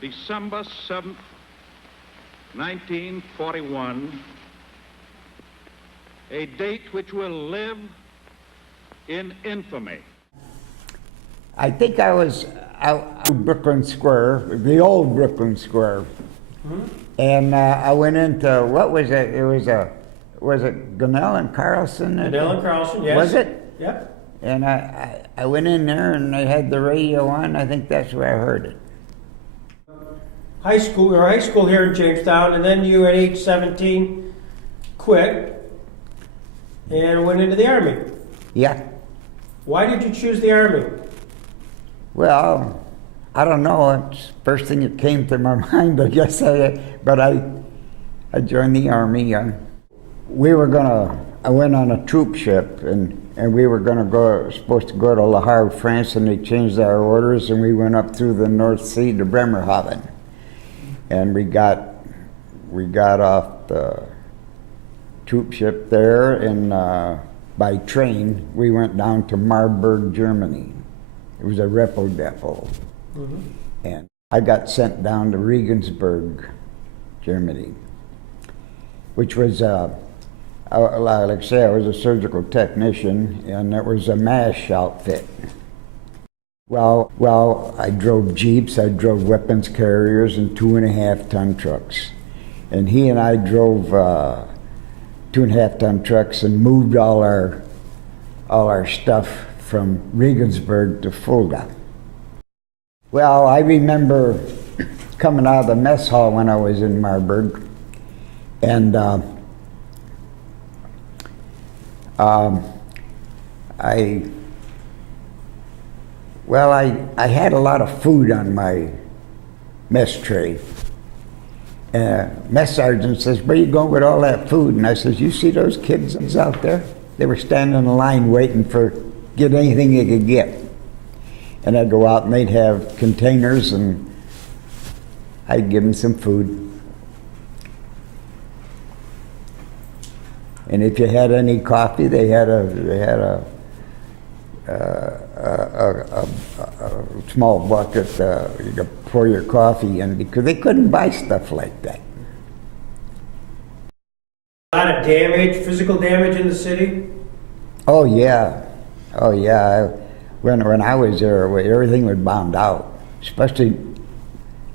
December 7th, 1941, a date which will live in infamy. I think I was out Brooklyn Square, the old Brooklyn Square, and I went into, what was it? It was it Gunnell and Carlson? Gunnell and Carlson, yes. Was it? Yep. And I went in there and they had the radio on. I think that's where I heard it. High school here in Jamestown, and then you at age 17 quit and went into the Army. Yeah. Why did you choose the Army? Well, I don't know. It's the first thing that came to my mind, I guess. But I joined the Army. I went on a troop ship, and we were supposed to go to Le Havre, France, and they changed our orders, and we went up through the North Sea to Bremerhaven. And we got off the troop ship there, and by train we went down to Marburg, Germany. It was a repo depot. And I got sent down to Regensburg, Germany, which was, like I say, I was a surgical technician, and it was a MASH outfit. Well, I drove Jeeps, I drove weapons carriers and 2.5-ton trucks. And he and I drove 2.5-ton trucks and moved all our stuff from Regensburg to Fulda. Well, I remember coming out of the mess hall when I was in Marburg, and I had a lot of food on my mess tray. Mess sergeant says, "Where you going with all that food?" And I says, "You see those kids out there? They were standing in line waiting for get anything they could get." And I'd go out and they'd have containers, and I'd give them some food. And if you had any coffee, they had a small bucket you could pour your coffee in, because they couldn't buy stuff like that. A lot of damage, physical damage in the city? Oh yeah. When I was there, everything was bombed out, especially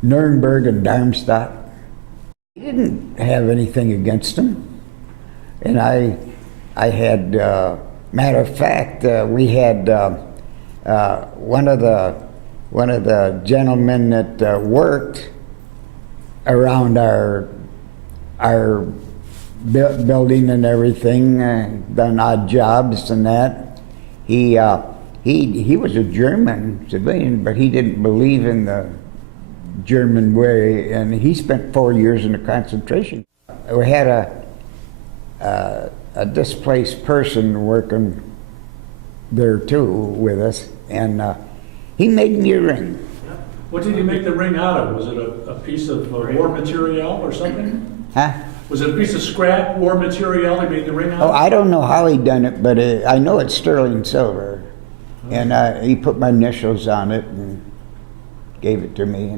Nuremberg and Darmstadt. I didn't have anything against them. And I had, matter of fact, we had one of the gentlemen that worked around our building and everything, done odd jobs and that. He was a German civilian, but he didn't believe in the German way, and he spent 4 years in a concentration. We had a displaced person working there too with us, and he made me a ring. What did he make the ring out of? Was it a piece of war material or something? Huh? Was it a piece of scrap war material he made the ring out of? Oh, I don't know how he done it, but I know it's sterling silver. And he put my initials on it and gave it to me.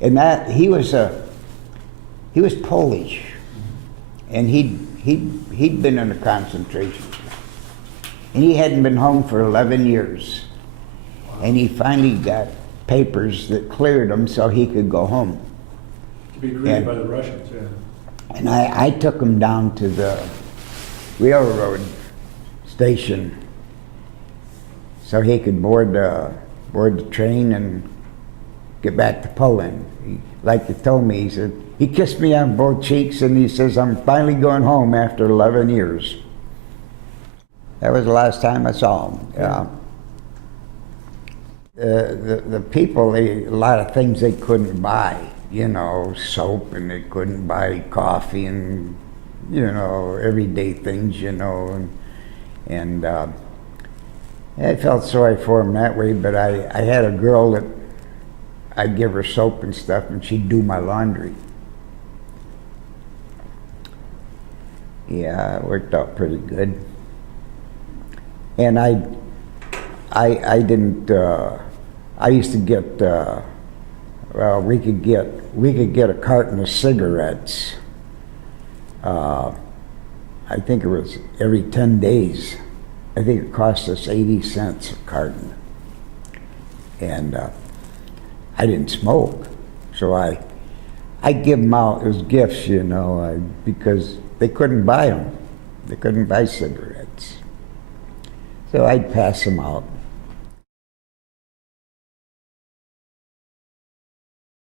And that he was Polish, and he'd been in a concentration camp, and he hadn't been home for 11 years. And he finally got papers that cleared him so he could go home. To be greeted by the Russians, yeah. And I took him down to the railroad station so he could board the train and get back to Poland. Like he told me, he said, he kissed me on both cheeks, and he says, "I'm finally going home after 11 years. That was the last time I saw him. Yeah. The people, a lot of things they couldn't buy, soap, and they couldn't buy coffee, and, everyday things, and I felt sorry for him that way, but I had a girl that I'd give her soap and stuff, and she'd do my laundry. Yeah, it worked out pretty good. And I didn't, I used to get well, we could get a carton of cigarettes. I think it was every 10 days. I think it cost us 80 cents a carton. And I didn't smoke, so I give them out as gifts, you know, because they couldn't buy them. They couldn't buy cigarettes. So I'd pass them out.